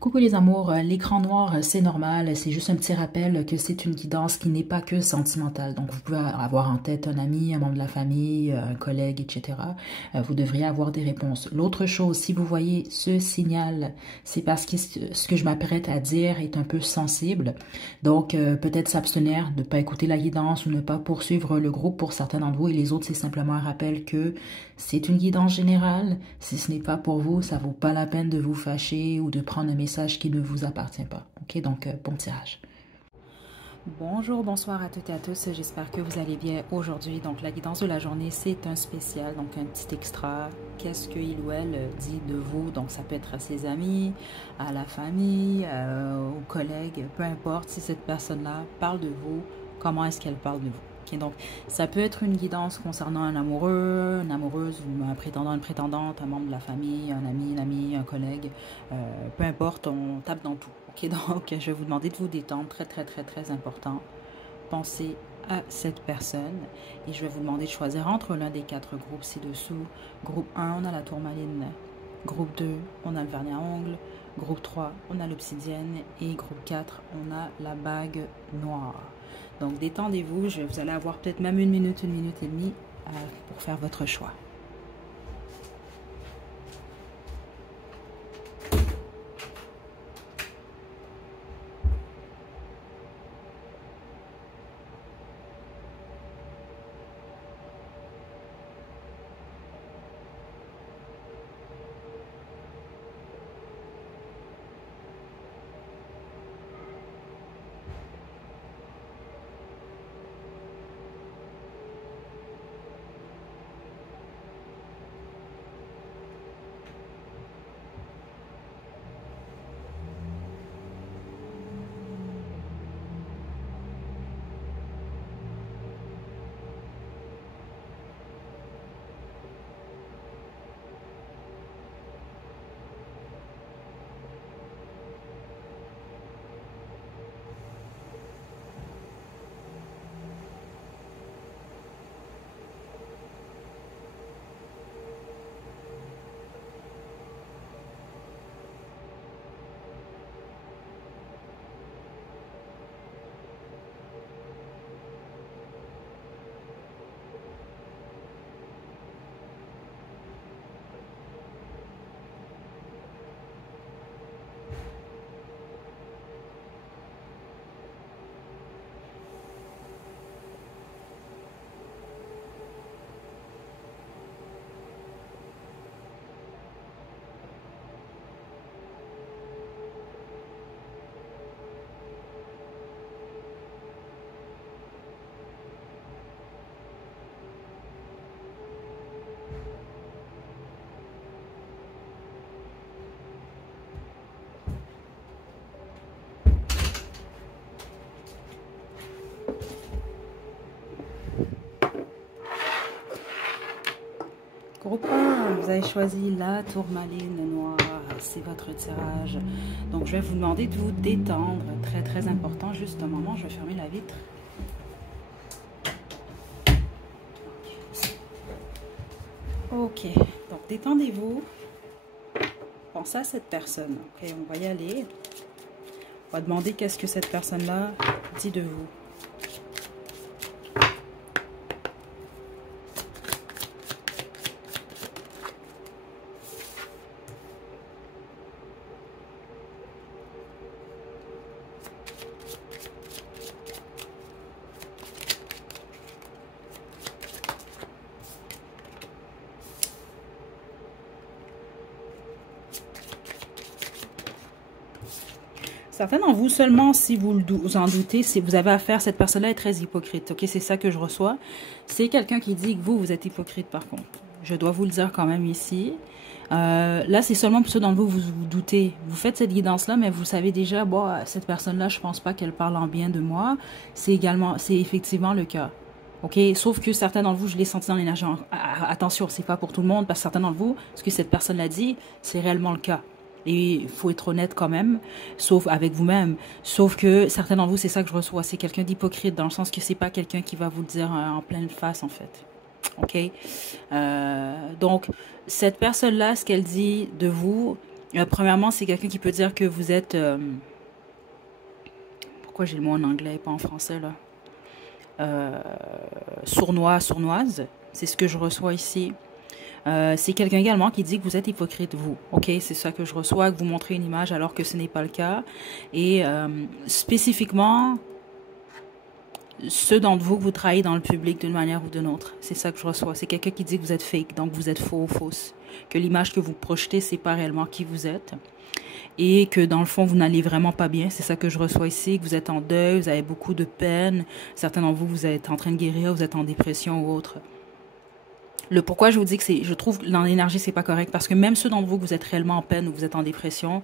Coucou les amours, l'écran noir c'est normal, c'est juste un petit rappel que c'est une guidance qui n'est pas que sentimentale. Donc vous pouvez avoir en tête un ami, un membre de la famille, un collègue, etc. Vous devriez avoir des réponses. L'autre chose, si vous voyez ce signal, c'est parce que ce que je m'apprête à dire est un peu sensible. Donc peut-être s'abstenir de ne pas écouter la guidance ou ne pas poursuivre le groupe pour certains d'entre vous et les autres c'est simplement un rappel que c'est une guidance générale. Si ce n'est pas pour vous, ça vaut pas la peine de vous fâcher ou de prendre un message qui ne vous appartient pas. Ok, donc bon tirage. Bonjour, bonsoir à toutes et à tous. J'espère que vous allez bien aujourd'hui. Donc la guidance de la journée, c'est un spécial, donc un petit extra. Qu'est-ce qu'il ou elle dit de vous? Donc ça peut être à ses amis, à la famille, aux collègues, peu importe si cette personne-là parle de vous, comment est-ce qu'elle parle de vous? Okay, donc, ça peut être une guidance concernant un amoureux, une amoureuse, un prétendant, une prétendante, un membre de la famille, un ami, une amie, un collègue. Peu importe, on tape dans tout. Okay, donc, je vais vous demander de vous détendre. Très, très, très, très important. Pensez à cette personne. Et je vais vous demander de choisir entre l'un des 4 groupes ci-dessous. Groupe 1, on a la tourmaline. Groupe 2, on a le vernis à ongles. Groupe 3, on a l'obsidienne. Et groupe 4, on a la bague noire. Donc, détendez-vous. Vous allez avoir peut-être même une minute et demie pour faire votre choix. Groupe 1, vous avez choisi la tourmaline noire, c'est votre tirage. Donc je vais vous demander de vous détendre, très très important. Juste un moment, je vais fermer la vitre. Ok, donc détendez-vous. Pensez à cette personne. Ok, on va y aller. On va demander qu'est-ce que cette personne-là dit de vous. Certains d'entre vous, seulement si vous en doutez, si vous avez affaire, cette personne-là est très hypocrite. Ok, c'est ça que je reçois. C'est quelqu'un qui dit que vous êtes hypocrite par contre. Je dois vous le dire quand même ici. Là, c'est seulement pour ceux d'entre vous, vous doutez. Vous faites cette guidance-là, mais vous savez déjà, bon, cette personne-là, je pense pas qu'elle parle en bien de moi. C'est effectivement le cas. Ok, sauf que certains d'entre vous, je l'ai senti dans l'énergie. Attention, c'est pas pour tout le monde, parce que certains d'entre vous, ce que cette personne l'a dit, c'est réellement le cas. Et il faut être honnête quand même, sauf avec vous-même. Sauf que certains d'entre vous, c'est ça que je reçois. C'est quelqu'un d'hypocrite, dans le sens que c'est pas quelqu'un qui va vous le dire en pleine face, en fait. OK? Donc, cette personne-là, ce qu'elle dit de vous, Premièrement, c'est quelqu'un qui peut dire que vous êtes... pourquoi j'ai le mot en anglais et pas en français, là? Sournois, sournoise. C'est ce que je reçois ici. C'est quelqu'un également qui dit que vous êtes hypocrite, vous. Ok, c'est ça que je reçois, que vous montrez une image alors que ce n'est pas le cas. Et spécifiquement, ceux d'entre vous que vous travaillez dans le public d'une manière ou d'une autre. C'est ça que je reçois. C'est quelqu'un qui dit que vous êtes fake, donc vous êtes faux ou fausse. Que l'image que vous projetez, c'est pas réellement qui vous êtes. Et que dans le fond, vous n'allez vraiment pas bien. C'est ça que je reçois ici, que vous êtes en deuil, vous avez beaucoup de peine. Certains d'entre vous, vous êtes en train de guérir, vous êtes en dépression ou autre. Le pourquoi je vous dis que c'est, je trouve que dans l'énergie, c'est pas correct. Parce que même ceux d'entre vous que vous êtes réellement en peine ou vous êtes en dépression,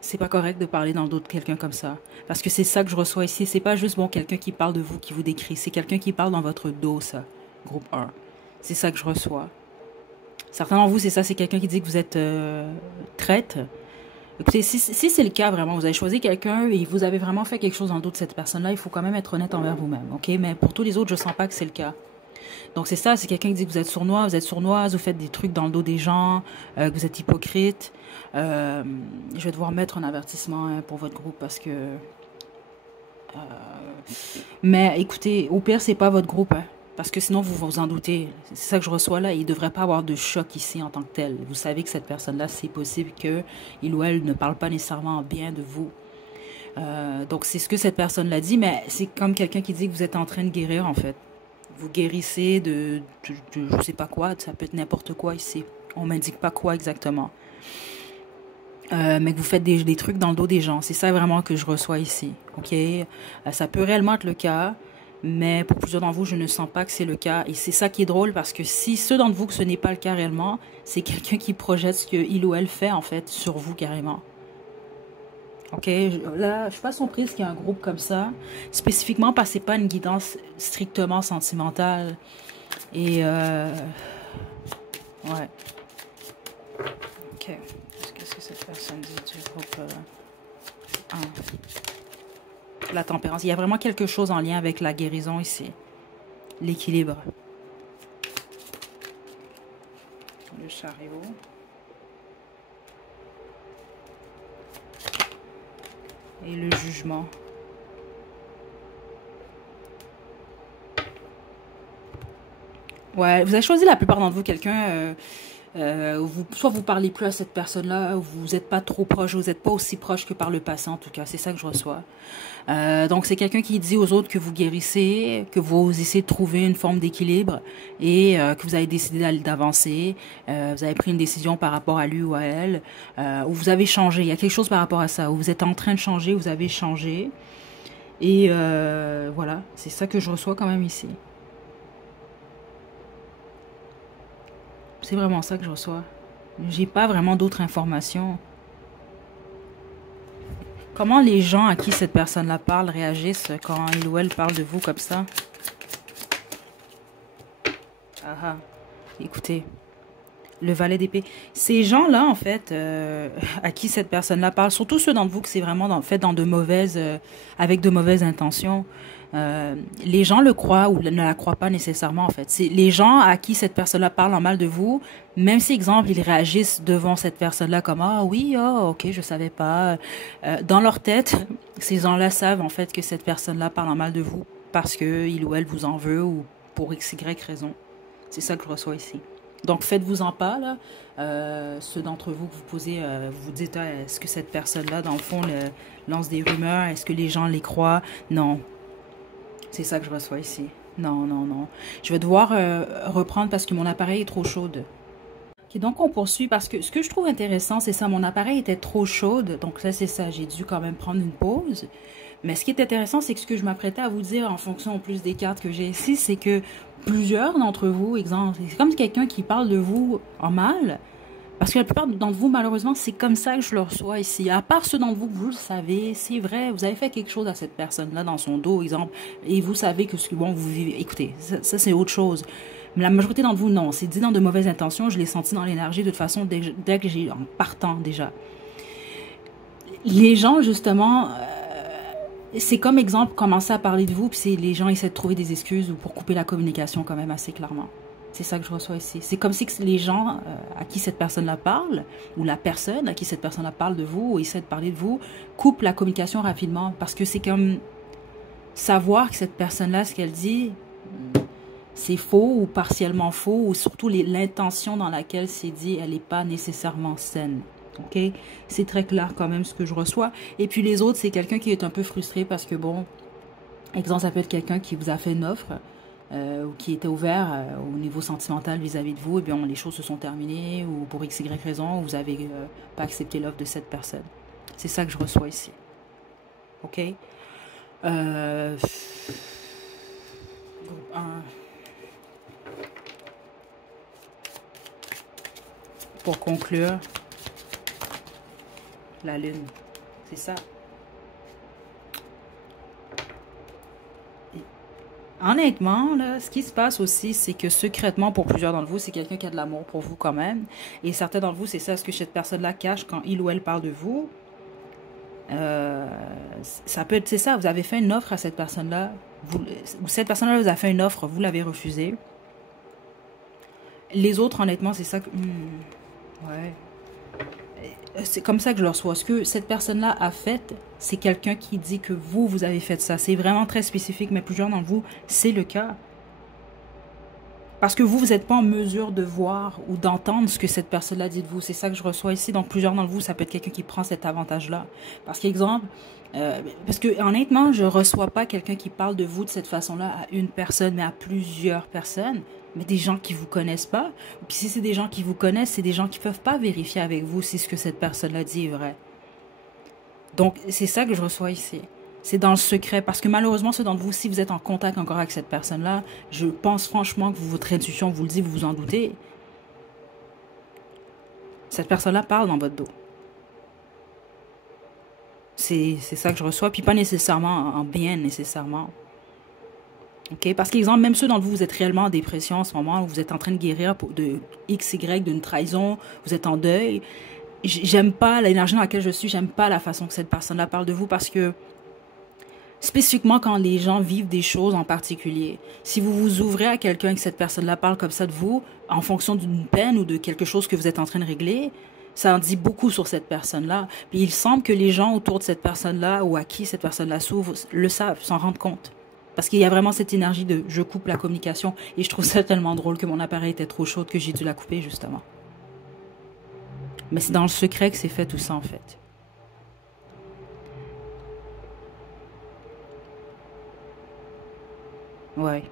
c'est pas correct de parler dans le dos de quelqu'un comme ça. Parce que c'est ça que je reçois ici. C'est pas juste, bon, quelqu'un qui parle de vous, qui vous décrit. C'est quelqu'un qui parle dans votre dos, ça. Groupe 1. C'est ça que je reçois. Certains d'entre vous, c'est ça, c'est quelqu'un qui dit que vous êtes traite. Écoutez, si c'est le cas, vraiment, vous avez choisi quelqu'un et vous avez vraiment fait quelque chose dans le dos de cette personne-là, il faut quand même être honnête envers vous-même, ok? Mais pour tous les autres, je sens pas que c'est le cas. Donc c'est ça, c'est quelqu'un qui dit que vous êtes sournois, vous êtes sournoise, vous faites des trucs dans le dos des gens, que vous êtes hypocrite. Je vais devoir mettre un avertissement pour votre groupe parce que... mais écoutez, au pire, c'est pas votre groupe, hein. Parce que sinon, vous vous en doutez. C'est ça que je reçois là. Il ne devrait pas avoir de choc ici en tant que tel. Vous savez que cette personne-là, c'est possible qu'il ou elle ne parle pas nécessairement bien de vous. Donc, c'est ce que cette personne-là dit, mais c'est comme quelqu'un qui dit que vous êtes en train de guérir, en fait. Vous guérissez de je ne sais pas quoi. Ça peut être n'importe quoi ici. On ne m'indique pas quoi exactement. Mais que vous faites des trucs dans le dos des gens. C'est ça vraiment que je reçois ici. OK? Ça peut réellement être le cas. Mais pour plusieurs d'entre vous, je ne sens pas que c'est le cas. Et c'est ça qui est drôle parce que si ceux d'entre vous que ce n'est pas le cas réellement, c'est quelqu'un qui projette ce qu'il ou elle fait en fait sur vous carrément. Ok, là, je suis pas surprise qu'il y ait un groupe comme ça. Spécifiquement parce que c'est pas une guidance strictement sentimentale. Et ouais. Ok. Qu'est-ce que cette personne dit du groupe 1? La tempérance. Il y a vraiment quelque chose en lien avec la guérison ici. L'équilibre. Le chariot. Et le jugement. Ouais, vous avez choisi la plupart d'entre vous quelqu'un... soit vous parlez plus à cette personne-là, ou vous n'êtes pas trop proche, vous n'êtes pas aussi proche que par le passé en tout cas, c'est ça que je reçois. Donc c'est quelqu'un qui dit aux autres que vous guérissez, que vous essayez de trouver une forme d'équilibre et que vous avez décidé d'avancer, vous avez pris une décision par rapport à lui ou à elle, ou vous avez changé, il y a quelque chose par rapport à ça, où vous êtes en train de changer, vous avez changé, et voilà, c'est ça que je reçois quand même ici. C'est vraiment ça que je reçois. J'ai pas vraiment d'autres informations. Comment les gens à qui cette personne-là parle réagissent quand il ou elle parle de vous comme ça? Ah ah. Écoutez, le valet d'épée. Ces gens-là, en fait, à qui cette personne-là parle, surtout ceux d'entre vous que c'est vraiment fait dans de mauvaises, avec de mauvaises intentions, les gens le croient ou ne la croient pas nécessairement, en fait. C'est les gens à qui cette personne-là parle en mal de vous, même si, exemple, ils réagissent devant cette personne-là comme « Ah oui, oh, ok, je savais pas. » Dans leur tête, ces gens-là savent, en fait, que cette personne-là parle en mal de vous parce que il ou elle vous en veut ou pour x, y raison. C'est ça que je reçois ici. Donc, faites-vous-en pas, là. Ceux d'entre vous que vous posez, vous vous dites, ah, est-ce que cette personne-là, dans le fond, lance des rumeurs? Est-ce que les gens les croient? Non. C'est ça que je reçois ici. Non, non, non. Je vais devoir reprendre parce que mon appareil est trop chaude. Okay, donc, on poursuit parce que ce que je trouve intéressant, c'est ça. Mon appareil était trop chaude. Donc, là, c'est ça. J'ai dû quand même prendre une pause. Mais ce qui est intéressant, c'est que ce que je m'apprêtais à vous dire en fonction en plus des cartes que j'ai ici, c'est que plusieurs d'entre vous, exemple, c'est comme quelqu'un qui parle de vous en mal, parce que la plupart d'entre vous, malheureusement, c'est comme ça que je le reçois ici. À part ceux d'entre vous que vous le savez, c'est vrai, vous avez fait quelque chose à cette personne-là dans son dos, exemple, et vous savez que ce que bon, vous vivez, écoutez, ça c'est autre chose. Mais la majorité d'entre vous, non, c'est dit dans de mauvaises intentions, je l'ai senti dans l'énergie de toute façon dès que j'ai, en partant déjà. Les gens, justement... c'est comme exemple, commencer à parler de vous, puis les gens essaient de trouver des excuses ou pour couper la communication quand même assez clairement. C'est ça que je reçois ici. C'est comme si les gens à qui cette personne-là parle, ou la personne à qui cette personne-là parle de vous, ou essaie de parler de vous, coupe la communication rapidement. Parce que c'est comme savoir que cette personne-là, ce qu'elle dit, c'est faux ou partiellement faux, ou surtout l'intention dans laquelle c'est dit, elle n'est pas nécessairement saine. Ok? C'est très clair quand même ce que je reçois. Et puis les autres, c'est quelqu'un qui est un peu frustré parce que bon, exemple, ça peut être quelqu'un qui vous a fait une offre, ou qui était ouvert au niveau sentimental vis-à-vis de vous, et bien les choses se sont terminées, ou pour x, y raison, vous n'avez pas accepté l'offre de cette personne. C'est ça que je reçois ici. Ok? Pour conclure, la lune, c'est ça. Honnêtement, là, ce qui se passe aussi, c'est que secrètement, pour plusieurs d'entre vous, c'est quelqu'un qui a de l'amour pour vous quand même. Et certains d'entre vous, c'est ça ce que cette personne-là cache quand il ou elle parle de vous. Ça peut être, c'est ça, vous avez fait une offre à cette personne-là. Cette personne-là vous a fait une offre, vous l'avez refusée. Les autres, honnêtement, c'est ça que... ouais. C'est comme ça que je le reçois. Ce que cette personne-là a fait, c'est quelqu'un qui dit que vous avez fait ça. C'est vraiment très spécifique, mais plusieurs d'entre vous, c'est le cas. Parce que vous n'êtes pas en mesure de voir ou d'entendre ce que cette personne-là dit de vous. C'est ça que je reçois ici. Donc, plusieurs d'entre vous, ça peut être quelqu'un qui prend cet avantage-là. Parce qu'exemple, parce que honnêtement, je ne reçois pas quelqu'un qui parle de vous de cette façon-là à une personne, mais à plusieurs personnes. Mais des gens qui ne vous connaissent pas. Puis si c'est des gens qui vous connaissent, c'est des gens qui ne peuvent pas vérifier avec vous si ce que cette personne-là dit est vrai. Donc, c'est ça que je reçois ici. C'est dans le secret. Parce que malheureusement, ceux d'entre vous, si vous êtes en contact encore avec cette personne-là, je pense franchement que votre intuition vous le dit, vous vous en doutez. Cette personne-là parle dans votre dos. C'est ça que je reçois. Puis pas nécessairement en bien, nécessairement. Okay? Parce qu'exemple, même ceux d'entre vous, vous êtes réellement en dépression en ce moment, vous êtes en train de guérir de X, Y, d'une trahison, vous êtes en deuil. J'aime pas l'énergie dans laquelle je suis, j'aime pas la façon que cette personne-là parle de vous parce que spécifiquement quand les gens vivent des choses en particulier, si vous vous ouvrez à quelqu'un et que cette personne-là parle comme ça de vous, en fonction d'une peine ou de quelque chose que vous êtes en train de régler, ça en dit beaucoup sur cette personne-là. Puis il semble que les gens autour de cette personne-là ou à qui cette personne-là s'ouvre le savent, s'en rendent compte. Parce qu'il y a vraiment cette énergie de « je coupe la communication » et je trouve ça tellement drôle que mon appareil était trop chaud que j'ai dû la couper justement. Mais c'est dans le secret que c'est fait tout ça en fait. Ouais.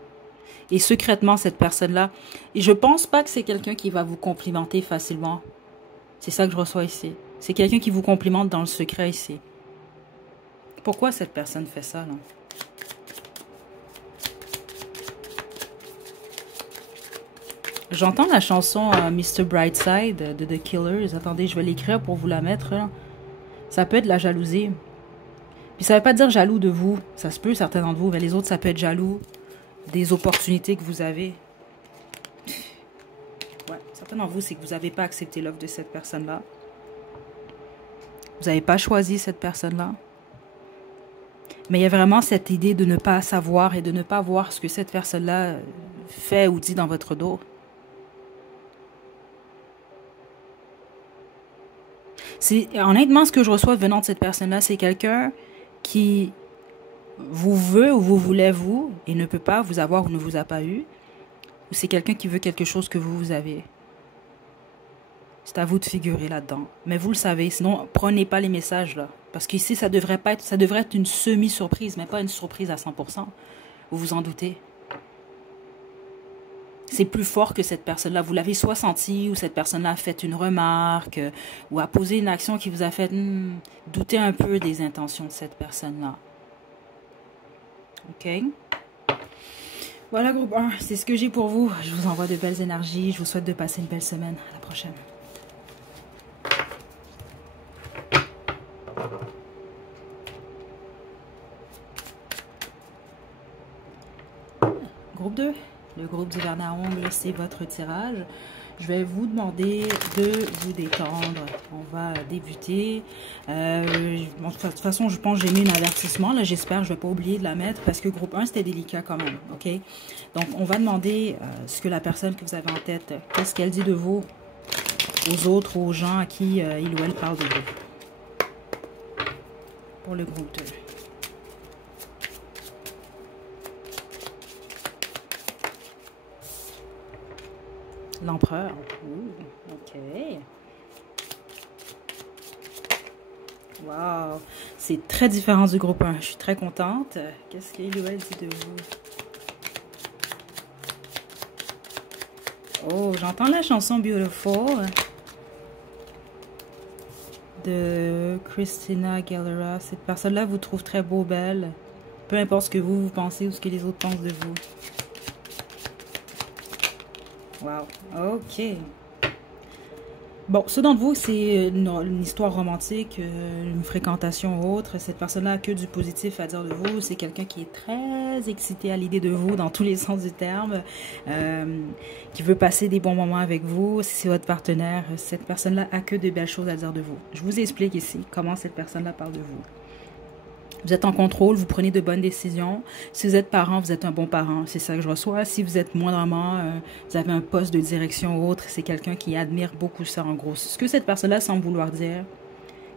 Et secrètement, cette personne-là, et je pense pas que c'est quelqu'un qui va vous complimenter facilement. C'est ça que je reçois ici. C'est quelqu'un qui vous complimente dans le secret ici. Pourquoi cette personne fait ça, là? J'entends la chanson Mr. Brightside de The Killers. Attendez, je vais l'écrire pour vous la mettre. Là. Ça peut être la jalousie. Puis ça ne veut pas dire jaloux de vous. Ça se peut, certains d'entre vous, mais les autres, ça peut être jaloux des opportunités que vous avez. Ouais, certains d'entre vous, c'est que vous n'avez pas accepté l'offre de cette personne-là. Vous n'avez pas choisi cette personne-là. Mais il y a vraiment cette idée de ne pas savoir et de ne pas voir ce que cette personne-là fait ou dit dans votre dos. Honnêtement, ce que je reçois venant de cette personne-là, c'est quelqu'un qui vous veut ou vous voulez vous et ne peut pas vous avoir ou ne vous a pas eu. Ou c'est quelqu'un qui veut quelque chose que vous avez. C'est à vous de figurer là-dedans. Mais vous le savez, sinon prenez pas les messages là. Parce qu'ici, ça devrait être une semi-surprise, mais pas une surprise à 100%. Vous vous en doutez. C'est plus fort que cette personne-là. Vous l'avez soit senti, ou cette personne-là a fait une remarque, ou a posé une action qui vous a fait douter un peu des intentions de cette personne-là. OK? Voilà, groupe 1. C'est ce que j'ai pour vous. Je vous envoie de belles énergies. Je vous souhaite de passer une belle semaine. À la prochaine. Groupe 2. Le groupe du vernis à ongles, c'est votre tirage. Je vais vous demander de vous détendre. On va débuter. Bon, de toute façon, je pense que j'ai mis un avertissement. Là, j'espère que je ne vais pas oublier de la mettre parce que groupe 1, c'était délicat quand même. OK? Donc, on va demander ce que la personne que vous avez en tête, qu'est-ce qu'elle dit de vous aux autres, aux gens à qui il ou elle parle de vous. Pour le groupe 2. L'empereur. OK. Wow. C'est très différent du groupe 1. Je suis très contente. Qu'est-ce qu'il ou elle dit de vous? Oh, j'entends la chanson Beautiful de Christina Aguilera. Cette personne-là vous trouve très beau, belle. Peu importe ce que vous pensez ou ce que les autres pensent de vous. Wow, ok. Bon, ceux d'entre vous, c'est une histoire romantique, une fréquentation autre. Cette personne-là a que du positif à dire de vous. C'est quelqu'un qui est très excité à l'idée de vous dans tous les sens du terme, qui veut passer des bons moments avec vous. Si c'est votre partenaire, cette personne-là a que de belles choses à dire de vous. Je vous explique ici comment cette personne-là parle de vous. Vous êtes en contrôle, vous prenez de bonnes décisions. Si vous êtes parent, vous êtes un bon parent. C'est ça que je reçois. Si vous êtes moindrement, vous avez un poste de direction ou autre, c'est quelqu'un qui admire beaucoup ça en gros. Ce que cette personne-là semble vouloir dire,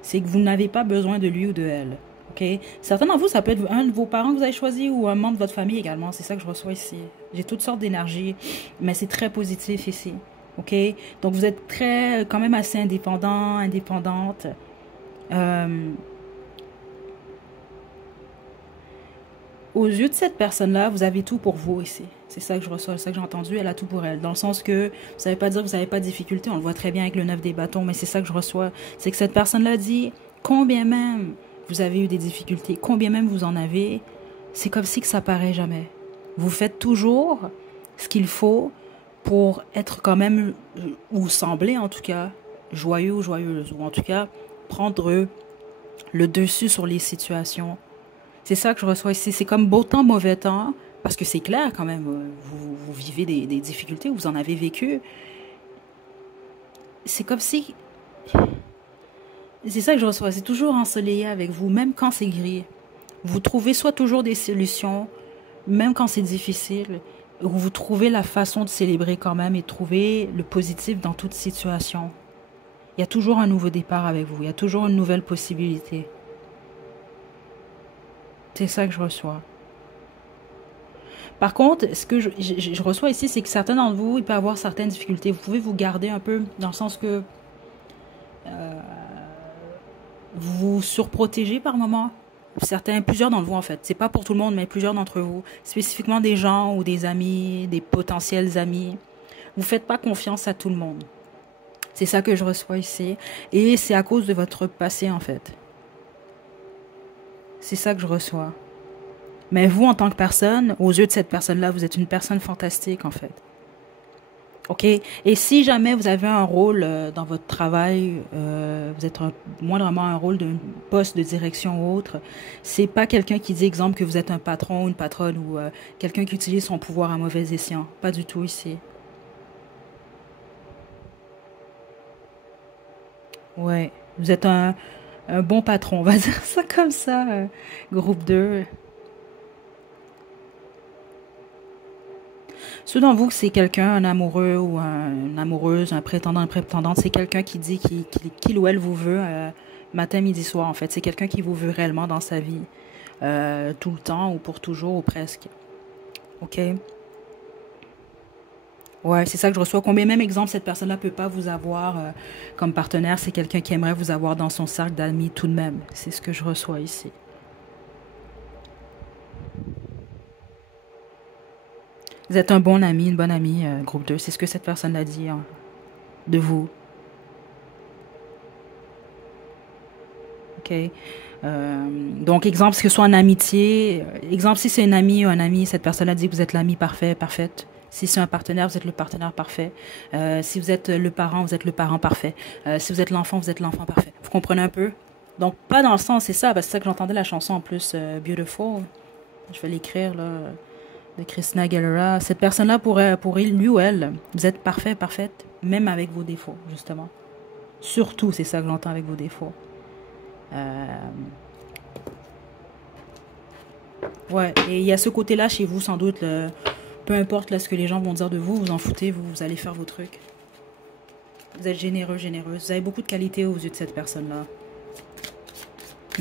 c'est que vous n'avez pas besoin de lui ou de elle. OK? Certains d'entre vous, ça peut être un de vos parents que vous avez choisi ou un membre de votre famille également. C'est ça que je reçois ici. J'ai toutes sortes d'énergie, mais c'est très positif ici. OK? Donc, vous êtes très, quand même assez indépendant, indépendante. Aux yeux de cette personne-là, vous avez tout pour vous ici. C'est ça que je reçois, c'est ça que j'ai entendu. Elle a tout pour elle. Dans le sens que, vous ne savez pas dire que vous n'avez pas de difficulté. On le voit très bien avec le 9 des bâtons, mais c'est ça que je reçois. C'est que cette personne-là dit, combien même vous avez eu des difficultés, combien même vous en avez, c'est comme si que ça paraît jamais. Vous faites toujours ce qu'il faut pour être quand même, ou sembler en tout cas, joyeux ou joyeuse. Ou en tout cas, prendre le dessus sur les situations. C'est ça que je reçois ici. C'est comme beau temps, mauvais temps. Parce que c'est clair quand même. Vous vivez des difficultés. Vous en avez vécu. C'est comme si... C'est ça que je reçois. C'est toujours ensoleillé avec vous. Même quand c'est gris. Vous trouvez soit toujours des solutions. Même quand c'est difficile. Ou vous trouvez la façon de célébrer quand même. Et trouver le positif dans toute situation. Il y a toujours un nouveau départ avec vous. Il y a toujours une nouvelle possibilité. C'est ça que je reçois. Par contre, ce que je reçois ici, c'est que certains d'entre vous, il peut y avoir certaines difficultés. Vous pouvez vous garder un peu dans le sens que vous vous surprotégez par moment. Plusieurs d'entre vous en fait. C'est pas pour tout le monde, mais plusieurs d'entre vous. Spécifiquement des gens ou des amis, des potentiels amis. Vous faites pas confiance à tout le monde. C'est ça que je reçois ici. Et c'est à cause de votre passé en fait. C'est ça que je reçois. Mais vous, en tant que personne, aux yeux de cette personne-là, vous êtes une personne fantastique, en fait. OK? Et si jamais vous avez un rôle dans votre travail, vous êtes moindrement un rôle d'un poste de direction ou autre, c'est pas quelqu'un qui dit, exemple, que vous êtes un patron ou une patronne ou quelqu'un qui utilise son pouvoir à mauvais escient. Pas du tout ici. Ouais. Vous êtes un bon patron, on va dire ça comme ça. Groupe 2. Ceux d'entre vous, c'est quelqu'un, un amoureux ou une amoureuse, un prétendant, une prétendante, c'est quelqu'un qui dit qu'il ou elle vous veut matin, midi, soir, en fait. C'est quelqu'un qui vous veut réellement dans sa vie, tout le temps ou pour toujours ou presque. OK? Ouais, c'est ça que je reçois. Combien même exemple cette personne-là peut pas vous avoir comme partenaire, c'est quelqu'un qui aimerait vous avoir dans son cercle d'amis tout de même. C'est ce que je reçois ici. Vous êtes un bon ami, une bonne amie, groupe 2. C'est ce que cette personne a dit hein, de vous. OK? Donc, exemple, que ce soit en amitié. Exemple, si c'est une amie ou un ami, cette personne a dit que vous êtes l'ami parfait, parfaite. Si c'est un partenaire, vous êtes le partenaire parfait. Si vous êtes le parent, vous êtes le parent parfait. Si vous êtes l'enfant, vous êtes l'enfant parfait. Vous comprenez un peu? Donc, pas dans le sens, c'est ça, parce que c'est ça que j'entendais la chanson en plus, Beautiful. Je vais l'écrire, là. De Christina Aguilera. Cette personne-là pourrait lui ou elle, vous êtes parfait, parfaite. même avec vos défauts, justement. Surtout, c'est ça que j'entends avec vos défauts. Ouais, et il y a ce côté-là chez vous, sans doute, peu importe là, ce que les gens vont dire de vous, vous en foutez, vous allez faire vos trucs. Vous êtes généreux, généreuse. Vous avez beaucoup de qualités aux yeux de cette personne-là.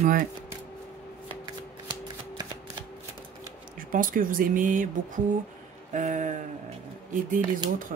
Ouais. Je pense que vous aimez beaucoup aider les autres.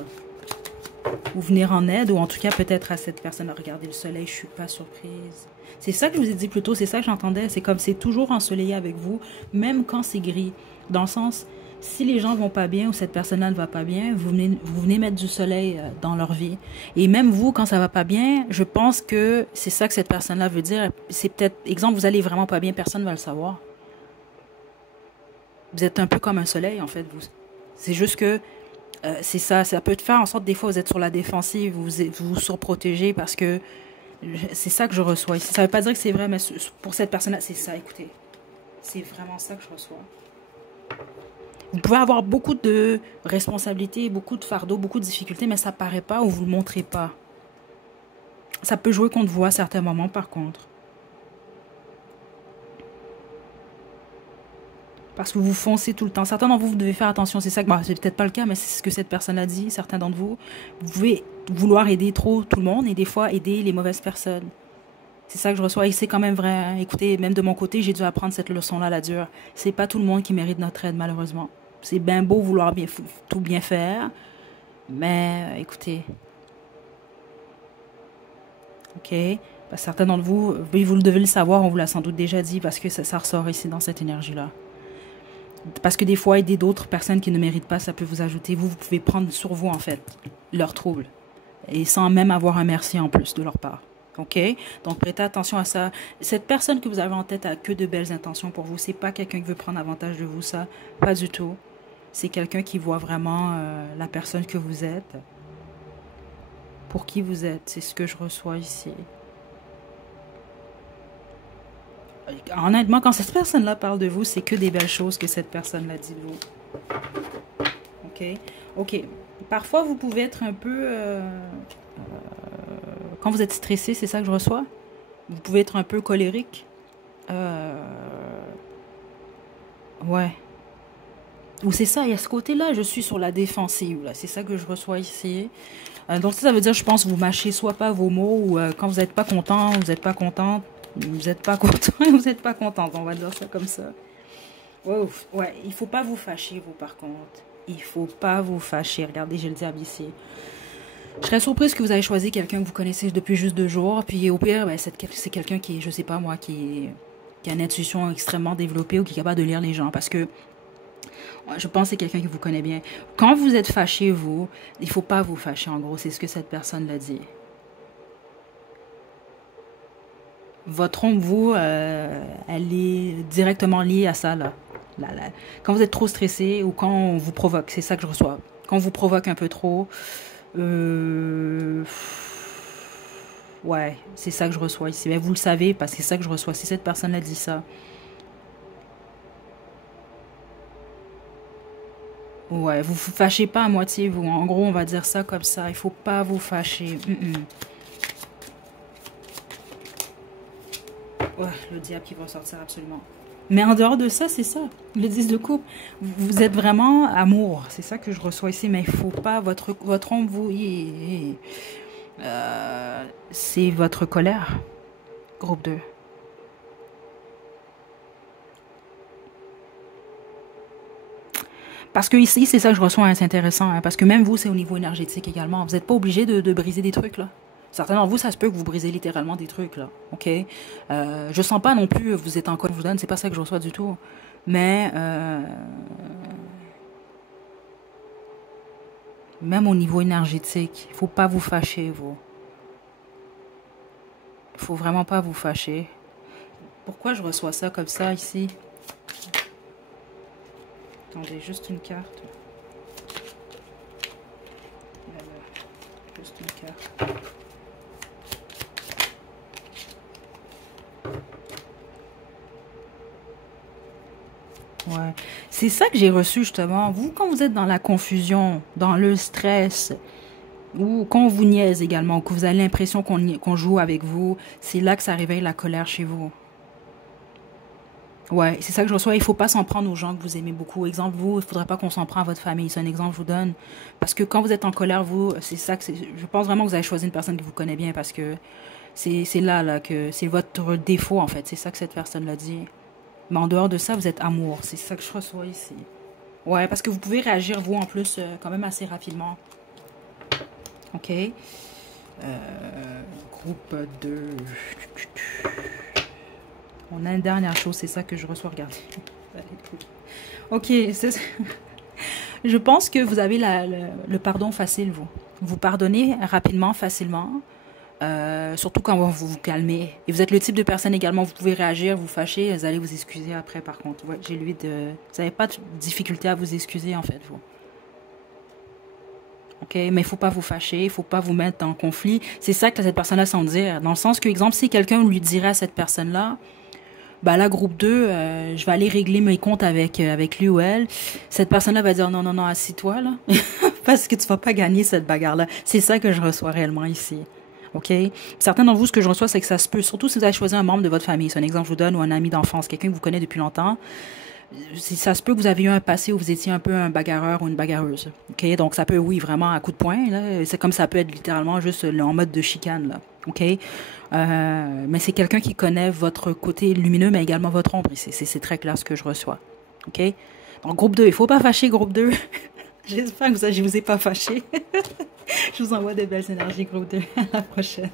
Ou venir en aide, ou en tout cas peut-être à cette personne à regarder le soleil. Je suis pas surprise. C'est ça que je vous ai dit plus tôt, c'est ça que j'entendais. C'est comme c'est toujours ensoleillé avec vous, même quand c'est gris. Dans le sens, si les gens vont pas bien ou cette personne-là ne va pas bien, vous venez mettre du soleil dans leur vie. Et même vous, quand ça va pas bien, je pense que c'est ça que cette personne-là veut dire. C'est peut-être, exemple, vous allez vraiment pas bien, personne ne va le savoir. Vous êtes un peu comme un soleil, en fait. C'est juste que c'est ça, ça peut te faire en sorte, des fois, vous êtes sur la défensive, vous surprotégez parce que c'est ça que je reçois ici. Ça veut pas dire que c'est vrai, mais pour cette personne-là, c'est ça, écoutez. C'est vraiment ça que je reçois. Vous pouvez avoir beaucoup de responsabilités, beaucoup de fardeaux, beaucoup de difficultés, mais ça paraît pas ou vous le montrez pas. Ça peut jouer contre vous à certains moments, par contre. Parce que vous foncez tout le temps. Certains d'entre vous, vous devez faire attention. C'est ça que, c'est peut-être pas le cas, mais c'est ce que cette personne a dit. Certains d'entre vous, vous pouvez vouloir aider trop tout le monde et des fois aider les mauvaises personnes. C'est ça que je reçois et c'est quand même vrai. Hein. Écoutez, même de mon côté, j'ai dû apprendre cette leçon-là, la dure. C'est pas tout le monde qui mérite notre aide, malheureusement. C'est bien beau vouloir tout bien faire, mais écoutez, ok. Certains d'entre vous, oui, vous devez le savoir, on vous l'a sans doute déjà dit, parce que ça ressort ici dans cette énergie-là. Parce que des fois, aider d'autres personnes qui ne méritent pas, ça peut vous ajouter. Vous pouvez prendre sur vous, en fait, leurs troubles. Et sans même avoir un merci en plus de leur part. OK? Donc, prêtez attention à ça. Cette personne que vous avez en tête a que de belles intentions pour vous. C'est pas quelqu'un qui veut prendre avantage de vous, ça. Pas du tout. C'est quelqu'un qui voit vraiment la personne que vous êtes. Pour qui vous êtes. C'est ce que je reçois ici. Honnêtement, quand cette personne-là parle de vous, c'est que des belles choses que cette personne-là dit de vous. OK? OK. Parfois, vous pouvez être un peu... quand vous êtes stressé, c'est ça que je reçois. Vous pouvez être un peu colérique. Ouais. Ou c'est ça, il y a ce côté-là, je suis sur la défensive. C'est ça que je reçois ici. Donc ça veut dire, je pense, vous mâchez soit pas vos mots, ou quand vous n'êtes pas content, vous n'êtes pas contente. Vous n'êtes pas content, vous n'êtes pas contente, on va dire ça comme ça. Ouais, il faut pas vous fâcher, vous, par contre. Il faut pas vous fâcher. Regardez, j'ai le diable ici. Je serais surprise que vous avez choisi quelqu'un que vous connaissez depuis juste 2 jours. Puis au pire, ben, c'est quelqu'un qui, je sais pas moi, qui a une intuition extrêmement développée ou qui est capable de lire les gens. Parce que je pense que c'est quelqu'un qui vous connaît bien. Quand vous êtes fâché, vous, il faut pas vous fâcher, en gros. C'est ce que cette personne l'a dit. Votre ombre, vous, elle est directement liée à ça, là. Quand vous êtes trop stressé ou quand on vous provoque, c'est ça que je reçois. Quand on vous provoque un peu trop, ouais, c'est ça que je reçois ici. Mais vous le savez, parce que c'est ça que je reçois. Si cette personne a dit ça. Ouais, vous vous fâchez pas à moitié, vous. En gros, on va dire ça comme ça. Il faut pas vous fâcher. Ouais, le diable qui va sortir absolument. Mais en dehors de ça, c'est ça. Le 10 de coupe. Vous êtes vraiment amour. C'est ça que je reçois ici. Mais il faut pas... Votre ombre, vous... c'est votre colère. Groupe 2. Parce que ici, c'est ça que je reçois. Hein, c'est intéressant. Hein, parce que même vous, c'est au niveau énergétique également. Vous n'êtes pas obligé de briser des trucs, là. Certains d'entre vous, ça se peut que vous brisez littéralement des trucs, là. OK? Je sens pas non plus, vous êtes en quoi je vous donne, c'est pas ça que je reçois du tout. Mais, même au niveau énergétique, il faut pas vous fâcher, vous. Il faut vraiment pas vous fâcher. Pourquoi je reçois ça comme ça, ici? Attendez, juste une carte. Juste une carte. Ouais. C'est ça que j'ai reçu justement. Vous, quand vous êtes dans la confusion, dans le stress, Ou quand on vous niaise également, que vous avez l'impression qu'on joue avec vous, c'est là que ça réveille la colère chez vous. Ouais, c'est ça que je reçois. Il faut pas s'en prendre aux gens que vous aimez beaucoup. Exemple, vous, il faudrait pas qu'on s'en prenne à votre famille. C'est un exemple que je vous donne. Parce que quand vous êtes en colère, vous, c'est ça que c'est. Je pense vraiment que vous avez choisi une personne qui vous connaît bien parce que c'est là que c'est votre défaut en fait. C'est ça que cette personne-là dit. Mais en dehors de ça, vous êtes amour. C'est ça que je reçois ici. Ouais, parce que vous pouvez réagir vous en plus quand même assez rapidement. Ok. Groupe 2. On a une dernière chose, c'est ça que je reçois. Regardez. Ok, je pense que vous avez le pardon facile, vous. Vous pardonnez rapidement, facilement. Surtout quand vous vous calmez. Et vous êtes le type de personne également, vous pouvez réagir, vous fâcher, vous allez vous excuser après par contre. Ouais, j'ai lu de... Vous n'avez pas de difficulté à vous excuser en fait, vous. Ok, mais il ne faut pas vous fâcher, il ne faut pas vous mettre en conflit. C'est ça que cette personne-là sans dire. Dans le sens que, exemple, si quelqu'un lui dirait à cette personne-là, bah là, groupe 2, je vais aller régler mes comptes avec lui ou elle. Cette personne-là va dire non, non, non, assis-toi là. Parce que tu vas pas gagner cette bagarre-là. C'est ça que je reçois réellement ici. OK? Certains d'entre vous, ce que je reçois, c'est que ça se peut, surtout si vous avez choisi un membre de votre famille. C'est un exemple que je vous donne, ou un ami d'enfance, quelqu'un que vous connaissez depuis longtemps. Si ça se peut que vous avez eu un passé où vous étiez un peu un bagarreur ou une bagarreuse. OK? Donc, ça peut, oui, vraiment à coup de poing, là. C'est comme ça peut être littéralement juste en mode de chicane, là. OK? Mais c'est quelqu'un qui connaît votre côté lumineux, mais également votre ombre. C'est très clair ce que je reçois. OK? Donc, groupe 2, il ne faut pas fâcher, groupe 2. J'espère que je ne vous ai pas fâché. Je vous envoie de belles énergies, groupe 2. À la prochaine.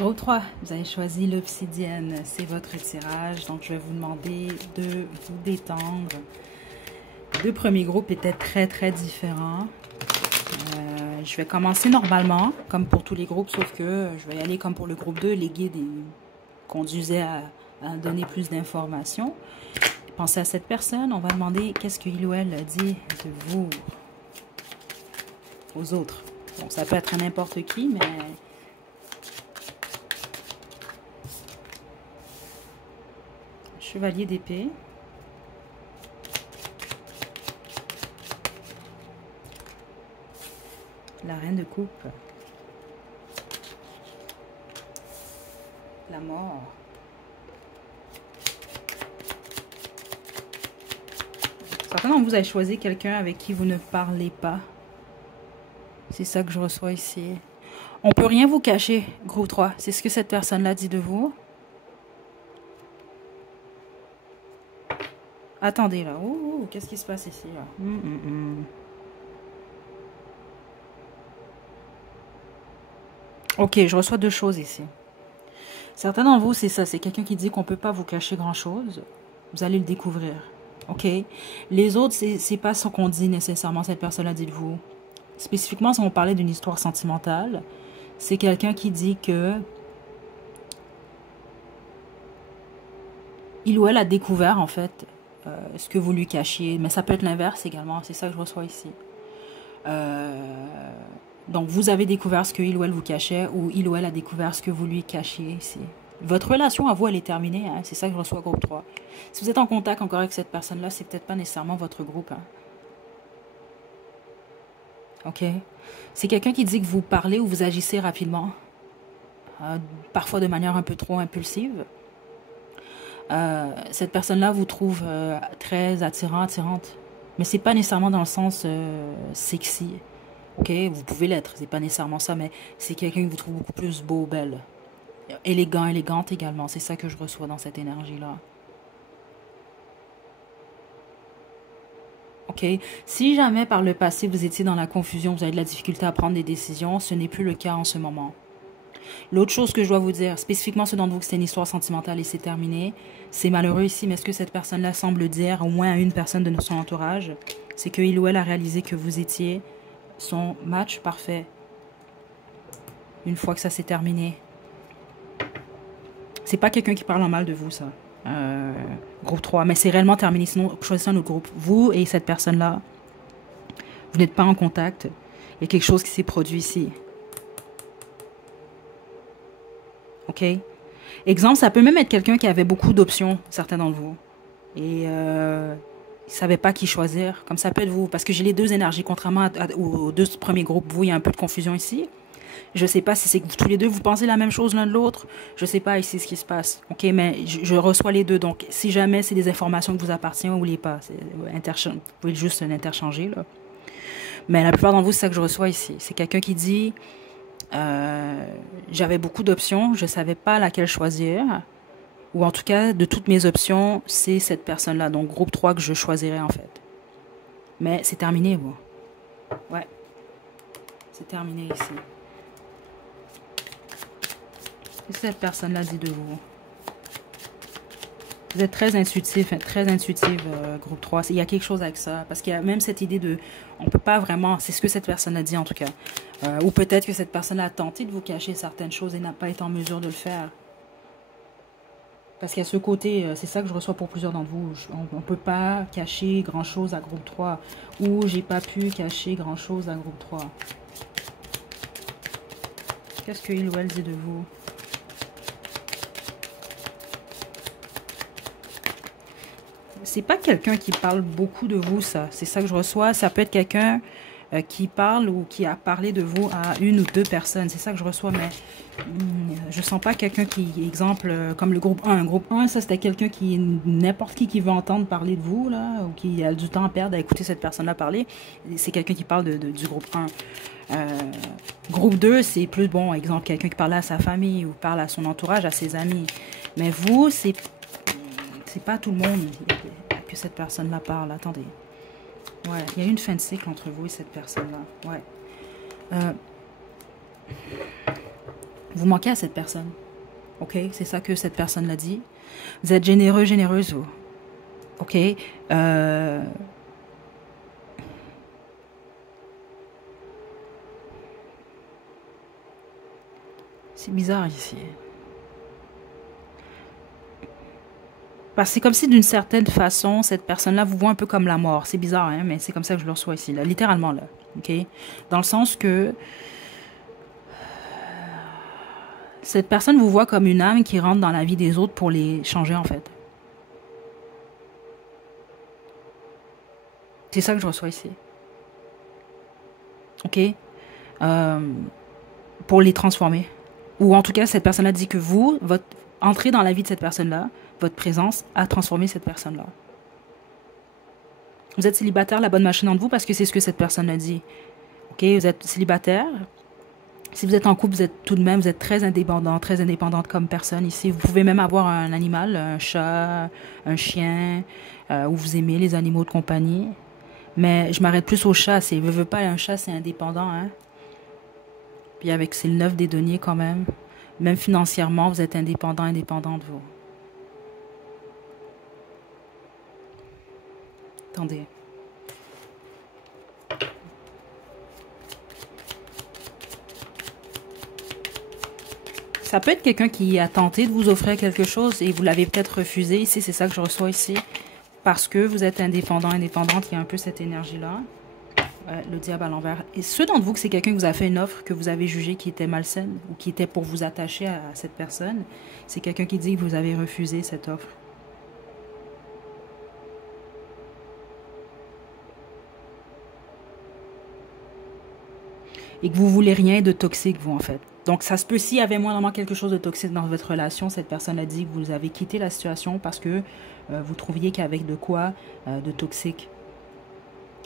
Groupe 3, vous avez choisi l'obsidienne, c'est votre tirage, donc je vais vous demander de vous détendre. Les deux premiers groupes étaient très différents. Je vais commencer normalement, comme pour tous les groupes, sauf que je vais y aller comme pour le groupe 2, les guides conduisaient à donner plus d'informations. Pensez à cette personne, on va demander qu'est-ce qu'il ou elle dit de vous aux autres. Bon, ça peut être n'importe qui, mais... Chevalier d'épée. La reine de coupe. La mort. Certains d'entre vous avez choisi quelqu'un avec qui vous ne parlez pas. C'est ça que je reçois ici. On peut rien vous cacher, groupe 3. C'est ce que cette personne-là dit de vous. Attendez là. Oh, qu'est-ce qui se passe ici là? Ok, je reçois deux choses ici. Certains d'entre vous, c'est ça. C'est quelqu'un qui dit qu'on ne peut pas vous cacher grand-chose. Vous allez le découvrir. Ok? Les autres, c'est pas ce qu'on dit nécessairement. Cette personne-là dit de vous. Spécifiquement, si on parlait d'une histoire sentimentale, c'est quelqu'un qui dit que il ou elle a découvert en fait ce que vous lui cachiez, mais ça peut être l'inverse également, c'est ça que je reçois ici. Donc vous avez découvert ce que il ou elle vous cachait, ou il ou elle a découvert ce que vous lui cachiez ici. Votre relation à vous, elle est terminée, hein? C'est ça que je reçois groupe 3. Si vous êtes en contact encore avec cette personne-là, c'est peut-être pas nécessairement votre groupe. Hein? OK? C'est quelqu'un qui dit que vous parlez ou vous agissez rapidement, parfois de manière un peu trop impulsive. Cette personne-là vous trouve très attirant, attirante. Mais c'est pas nécessairement dans le sens sexy. OK? Vous pouvez l'être, c'est pas nécessairement ça, mais c'est quelqu'un qui vous trouve beaucoup plus beau, belle. Élégant, élégante également. C'est ça que je reçois dans cette énergie-là. OK? Si jamais par le passé vous étiez dans la confusion, vous avez de la difficulté à prendre des décisions, ce n'est plus le cas en ce moment. L'autre chose que je dois vous dire, spécifiquement ceux d'entre vous que c'est une histoire sentimentale et c'est terminé, c'est malheureux ici, mais ce que cette personne-là semble dire, au moins à une personne de son entourage, c'est qu'il ou elle a réalisé que vous étiez son match parfait. Une fois que ça s'est terminé. C'est pas quelqu'un qui parle en mal de vous, ça. Groupe 3, mais c'est réellement terminé. Sinon, choisissez un autre groupe. Vous et cette personne-là, vous n'êtes pas en contact. Il y a quelque chose qui s'est produit ici. OK? Exemple, ça peut même être quelqu'un qui avait beaucoup d'options, certains d'entre vous. Et il ne savait pas qui choisir. Comme ça peut être vous. Parce que j'ai les deux énergies. Contrairement aux deux premiers groupes, vous, il y a un peu de confusion ici. Je ne sais pas si c'est que vous, tous les deux, vous pensez la même chose l'un de l'autre. Je ne sais pas ici ce qui se passe. OK, mais je reçois les deux. Donc, si jamais c'est des informations qui vous appartiennent, n'oubliez pas. Vous pouvez juste l'interchanger, là. Mais la plupart d'entre vous, c'est ça que je reçois ici. C'est quelqu'un qui dit j'avais beaucoup d'options, je ne savais pas laquelle choisir. Ou en tout cas, de toutes mes options, c'est cette personne-là. Donc, groupe 3 que je choisirais, en fait. Mais c'est terminé, vous. Ouais. C'est terminé ici. Qu'est-ce que cette personne-là dit de vous? Vous êtes très intuitif, groupe 3. Il y a quelque chose avec ça. Parce qu'il y a même cette idée de... On ne peut pas vraiment... C'est ce que cette personne a dit, en tout cas. Ou peut-être que cette personne a tenté de vous cacher certaines choses et n'a pas été en mesure de le faire. Parce qu'il y a ce côté... c'est ça que je reçois pour plusieurs d'entre vous. On ne peut pas cacher grand-chose à groupe 3. Ou j'ai pas pu cacher grand-chose à groupe 3. Qu'est-ce qu'il ou elle dit de vous? C'est pas quelqu'un qui parle beaucoup de vous, ça. C'est ça que je reçois. Ça peut être quelqu'un qui parle ou qui a parlé de vous à une ou deux personnes. C'est ça que je reçois, mais je sens pas quelqu'un qui, exemple, comme le groupe 1. Groupe 1, ça, c'était quelqu'un qui, n'importe qui veut entendre parler de vous, là, ou qui a du temps à perdre à écouter cette personne-là parler. C'est quelqu'un qui parle du groupe 1. Groupe 2, c'est plus, bon, exemple, quelqu'un qui parle à sa famille ou parle à son entourage, à ses amis. Mais vous, c'est pas tout le monde que cette personne-là parle. Attendez. Ouais, il y a eu une fin de cycle entre vous et cette personne-là. Ouais. Vous manquez à cette personne. OK? C'est ça que cette personne l'a dit. Vous êtes généreux, généreuse, vous. OK? C'est bizarre ici. Parce que c'est comme si d'une certaine façon, cette personne-là vous voit un peu comme la mort. C'est bizarre, hein, mais c'est comme ça que je le reçois ici, là, littéralement, là. OK? Dans le sens que cette personne vous voit comme une âme qui rentre dans la vie des autres pour les changer, en fait. C'est ça que je reçois ici. OK? Pour les transformer. Ou en tout cas, cette personne-là dit que vous, votre entrée dans la vie de cette personne-là, votre présence a transformé cette personne-là. Vous êtes célibataire, la bonne machine entre vous, parce que c'est ce que cette personne a dit. OK? Vous êtes célibataire. Si vous êtes en couple, vous êtes très indépendante comme personne ici. Vous pouvez même avoir un animal, un chat, un chien, ou vous aimez les animaux de compagnie. Mais je m'arrête plus au chat. Veux pas, un chat, c'est indépendant, hein? Puis c'est le 9 des deniers quand même. Même financièrement, vous êtes indépendante, vous. Attendez. Ça peut être quelqu'un qui a tenté de vous offrir quelque chose et vous l'avez peut-être refusé. Ici, c'est ça que je reçois ici. Parce que vous êtes indépendante, il y a un peu cette énergie-là. Le diable à l'envers. Et ceux d'entre vous que c'est quelqu'un qui vous a fait une offre que vous avez jugée qui était malsaine ou qui était pour vous attacher à cette personne, c'est quelqu'un qui dit que vous avez refusé cette offre. et que vous voulez rien de toxique, vous, en fait. Donc, ça se peut, s'il y avait moindrement quelque chose de toxique dans votre relation, cette personne a dit que vous avez quitté la situation parce que vous trouviez qu'avec de quoi de toxique,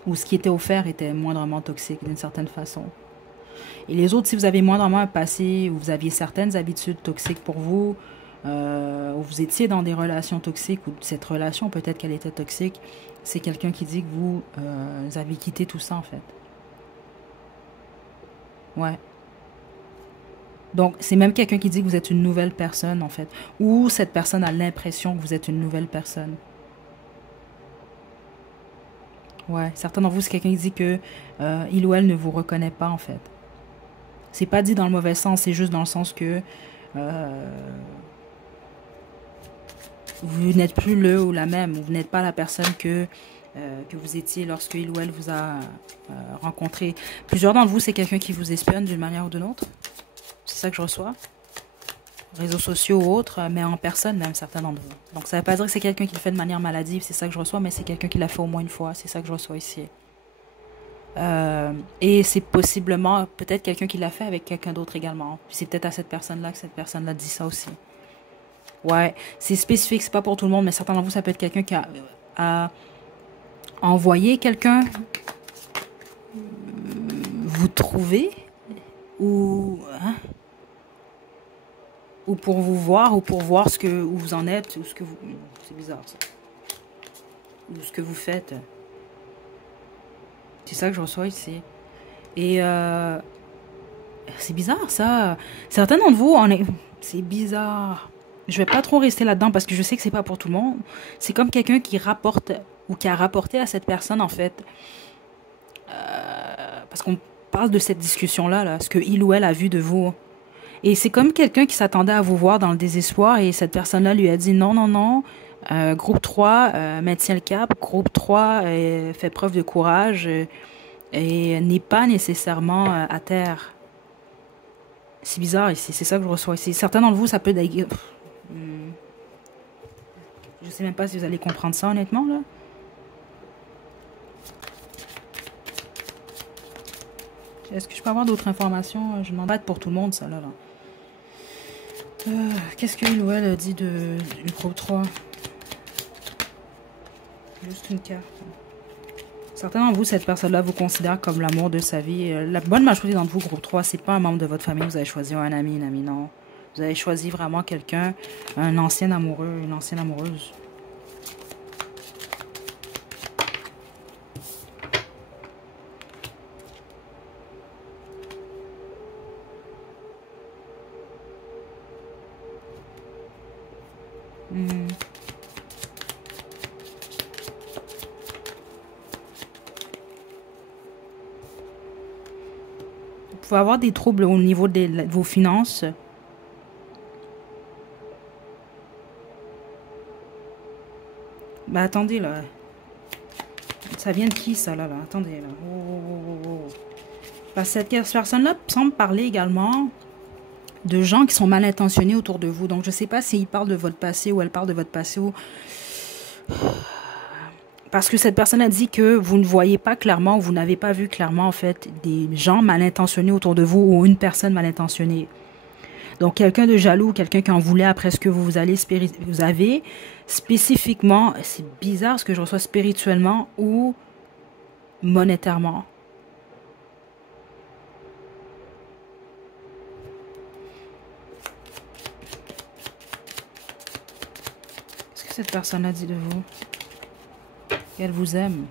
ou ce qui était offert était moindrement toxique d'une certaine façon. Et les autres, si vous avez moindrement un passé, ou vous aviez certaines habitudes toxiques pour vous, ou vous étiez dans des relations toxiques, ou cette relation, peut-être qu'elle était toxique, c'est quelqu'un qui dit que vous avez quitté tout ça, en fait. Ouais. Donc, c'est même quelqu'un qui dit que vous êtes une nouvelle personne, en fait. Ou cette personne a l'impression que vous êtes une nouvelle personne. Ouais. Certains d'entre vous, c'est quelqu'un qui dit que il ou elle ne vous reconnaît pas, en fait. C'est pas dit dans le mauvais sens, c'est juste dans le sens que vous n'êtes plus le ou la même. Vous n'êtes pas la personne que vous étiez lorsque il ou elle vous a rencontré. Plusieurs d'entre vous, c'est quelqu'un qui vous espionne d'une manière ou d'une autre. C'est ça que je reçois. Réseaux sociaux ou autres, mais en personne même, certains d'entre vous. Donc ça ne veut pas dire que c'est quelqu'un qui le fait de manière maladive, c'est ça que je reçois, mais c'est quelqu'un qui l'a fait au moins une fois. C'est ça que je reçois ici. Et c'est possiblement peut-être quelqu'un qui l'a fait avec quelqu'un d'autre également. C'est peut-être à cette personne-là que cette personne-là dit ça aussi. Ouais, c'est spécifique, c'est pas pour tout le monde, mais certains d'entre vous, ça peut être quelqu'un qui a envoyé quelqu'un vous trouver ou ou pour vous voir ou pour voir où vous en êtes ou ce que vous... C'est bizarre ça. Ou ce que vous faites. C'est ça que je reçois ici. Et c'est bizarre ça. Certains d'entre vous, c'est bizarre. Je vais pas trop rester là-dedans parce que je sais que c'est pas pour tout le monde. C'est comme quelqu'un qui rapporte ou qui a rapporté à cette personne en fait. Parce qu'on parle de cette discussion-là, là, ce que il ou elle a vu de vous. Et c'est comme quelqu'un qui s'attendait à vous voir dans le désespoir et cette personne-là lui a dit non, non, non. Groupe 3 maintient le cap. Groupe 3 fait preuve de courage et n'est pas nécessairement à terre. C'est bizarre ici, c'est ça que je reçois ici. Certains d'entre vous, ça peut être... Je sais même pas si vous allez comprendre ça, honnêtement, là. Est-ce que je peux avoir d'autres informations? Je demande pas pour tout le monde, ça, là. Qu'est-ce que il ou elle dit du groupe 3? Juste une carte. Certains d'entre vous, cette personne-là vous considère comme l'amour de sa vie. La bonne majorité d'entre vous, groupe 3, c'est pas un membre de votre famille. Vous avez choisi un ami, une amie, non. Vous avez choisi vraiment quelqu'un, un ancien amoureux, une ancienne amoureuse. Vous pouvez avoir des troubles au niveau de vos finances. Bah attendez là. Ça vient de qui ça là? Attendez là. Parce que cette personne-là semble parler également de gens qui sont mal intentionnés autour de vous. Donc je ne sais pas s'il parle de votre passé ou elle parle de votre passé ou... Parce que cette personne a dit que vous ne voyez pas clairement, vous n'avez pas vu clairement en fait des gens mal intentionnés autour de vous ou une personne mal intentionnée. Donc quelqu'un de jaloux, quelqu'un qui en voulait après ce que vous avez spécifiquement, c'est bizarre ce que je reçois spirituellement ou monétairement. Qu'est-ce que cette personne a dit de vous? Qu'elle vous aime.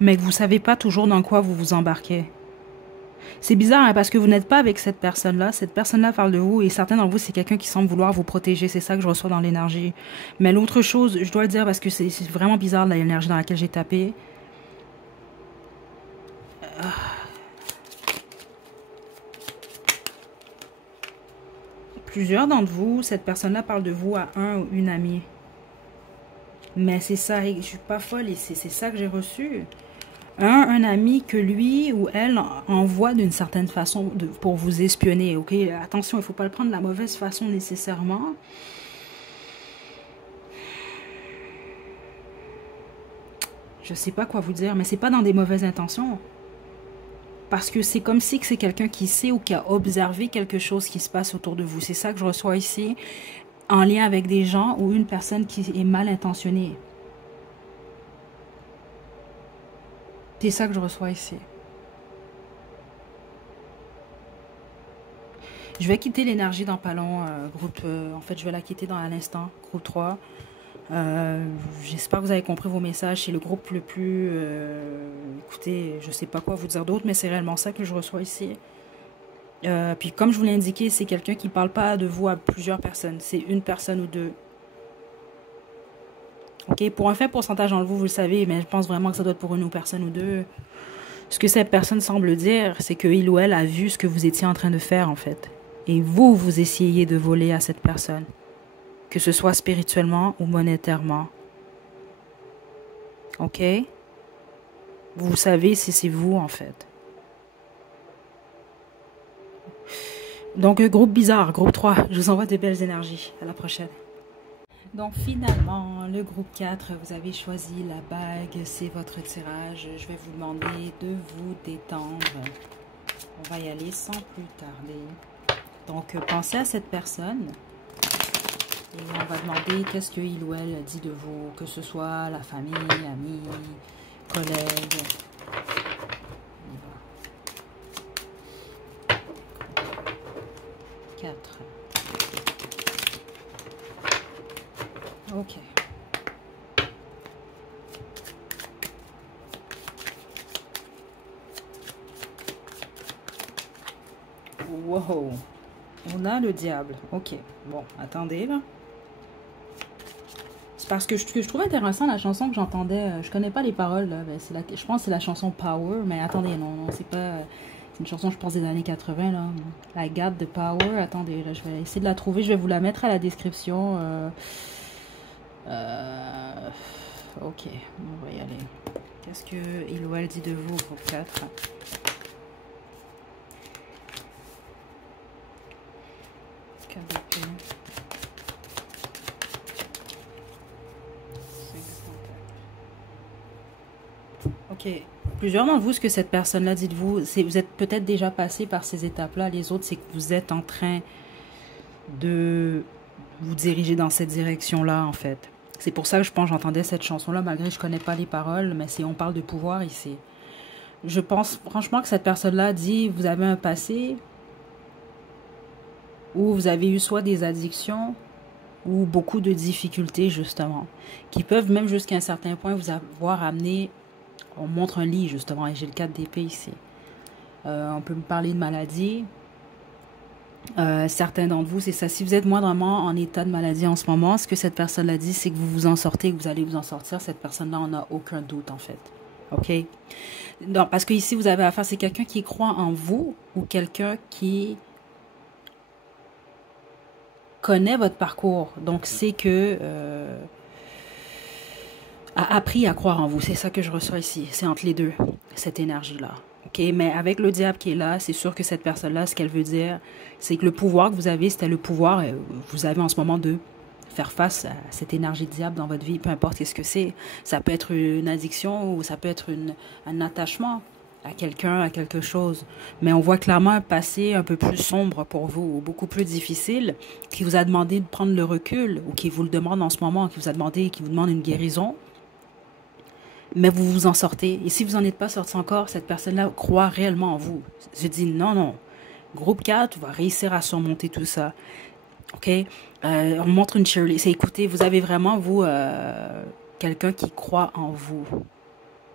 Mais que vous ne savez pas toujours dans quoi vous vous embarquez. C'est bizarre hein, parce que vous n'êtes pas avec cette personne-là. Cette personne-là parle de vous et certains d'entre vous, c'est quelqu'un qui semble vouloir vous protéger. C'est ça que je reçois dans l'énergie. Mais l'autre chose, je dois le dire parce que c'est vraiment bizarre l'énergie dans laquelle j'ai tapé. Plusieurs d'entre vous, cette personne-là parle de vous à un ou une amie. Mais c'est ça, je suis pas folle et c'est ça que j'ai reçu. Un ami que lui ou elle envoie d'une certaine façon pour vous espionner, ok? Attention, il ne faut pas le prendre de la mauvaise façon nécessairement. Je sais pas quoi vous dire, mais c'est pas dans des mauvaises intentions. Parce que c'est comme si c'est quelqu'un qui sait ou qui a observé quelque chose qui se passe autour de vous. C'est ça que je reçois ici, en lien avec des gens ou une personne qui est mal intentionnée. C'est ça que je reçois ici. Je vais quitter l'énergie dans pas long, groupe. En fait, je vais la quitter dans un instant, groupe 3. J'espère que vous avez compris vos messages. C'est le groupe le plus... écoutez, je sais pas quoi vous dire d'autre, mais c'est réellement ça que je reçois ici. Puis comme je vous l'ai indiqué, c'est quelqu'un qui parle pas de vous à plusieurs personnes. C'est une personne ou deux. Ok, pour un faible pourcentage en vous le savez, mais je pense vraiment que ça doit être pour une ou personne ou deux. Ce que cette personne semble dire, c'est qu'il ou elle a vu ce que vous étiez en train de faire, en fait. Et vous, vous essayez de voler à cette personne. Que ce soit spirituellement ou monétairement. Ok? Vous savez si c'est vous, en fait. Donc, groupe bizarre, groupe 3, je vous envoie de belles énergies. À la prochaine. Donc finalement, le groupe 4, vous avez choisi la bague, c'est votre tirage. Je vais vous demander de vous détendre. On va y aller sans plus tarder. Donc pensez à cette personne et on va demander qu'est-ce qu'il ou elle dit de vous, que ce soit la famille, amis, collègues. 4. Ok. Wow. On a le diable. Ok. Bon, attendez là. C'est parce que je trouve intéressant la chanson que j'entendais. Je connais pas les paroles là. Ben, je pense que c'est la chanson Power. Mais attendez, non, c'est pas... C'est une chanson, je pense, des années 80 là. I got the power. Attendez, là, je vais essayer de la trouver. Je vais vous la mettre à la description. Ok, on va y aller. Qu'est-ce que il ou elle dit de vous, groupe 4? Ok. Plusieurs d'entre vous, ce que cette personne-là dit de vous, c'est vous êtes peut-être déjà passé par ces étapes-là. Les autres, c'est que vous êtes en train de vous diriger dans cette direction-là, en fait. C'est pour ça que je pense que j'entendais cette chanson-là, malgré que je connais pas les paroles, mais on parle de pouvoir ici. Je pense franchement que cette personne-là dit, vous avez un passé où vous avez eu soit des addictions ou beaucoup de difficultés, justement, qui peuvent même jusqu'à un certain point vous avoir amené, on montre un lit, justement, et j'ai le 4 d'épée ici. On peut me parler de maladie. Certains d'entre vous, c'est ça. Si vous êtes moindrement en état de maladie en ce moment, ce que cette personne a dit, c'est que vous vous en sortez, que vous allez vous en sortir. Cette personne-là, on n'a aucun doute, en fait. OK? Donc, parce que ici, vous avez affaire, c'est quelqu'un qui croit en vous ou quelqu'un qui connaît votre parcours. Donc, c'est que... a appris à croire en vous. C'est ça que je reçois ici. C'est entre les deux, cette énergie-là. OK? Mais avec le diable qui est là, c'est sûr que cette personne-là, ce qu'elle veut dire, c'est que le pouvoir que vous avez, c'était le pouvoir que vous avez en ce moment de faire face à cette énergie de diable dans votre vie, peu importe ce que c'est. Ça peut être une addiction ou ça peut être un attachement à quelqu'un, à quelque chose. Mais on voit clairement un passé un peu plus sombre pour vous, ou beaucoup plus difficile, qui vous a demandé de prendre le recul, ou qui vous le demande en ce moment, qui vous demande une guérison. Mais vous vous en sortez. Et si vous n'en êtes pas sorti encore, cette personne-là croit réellement en vous. Je dis non, non. Groupe 4 va réussir à surmonter tout ça. OK? On montre une Shirley. C'est écoutez, vous avez vraiment, vous, quelqu'un qui croit en vous.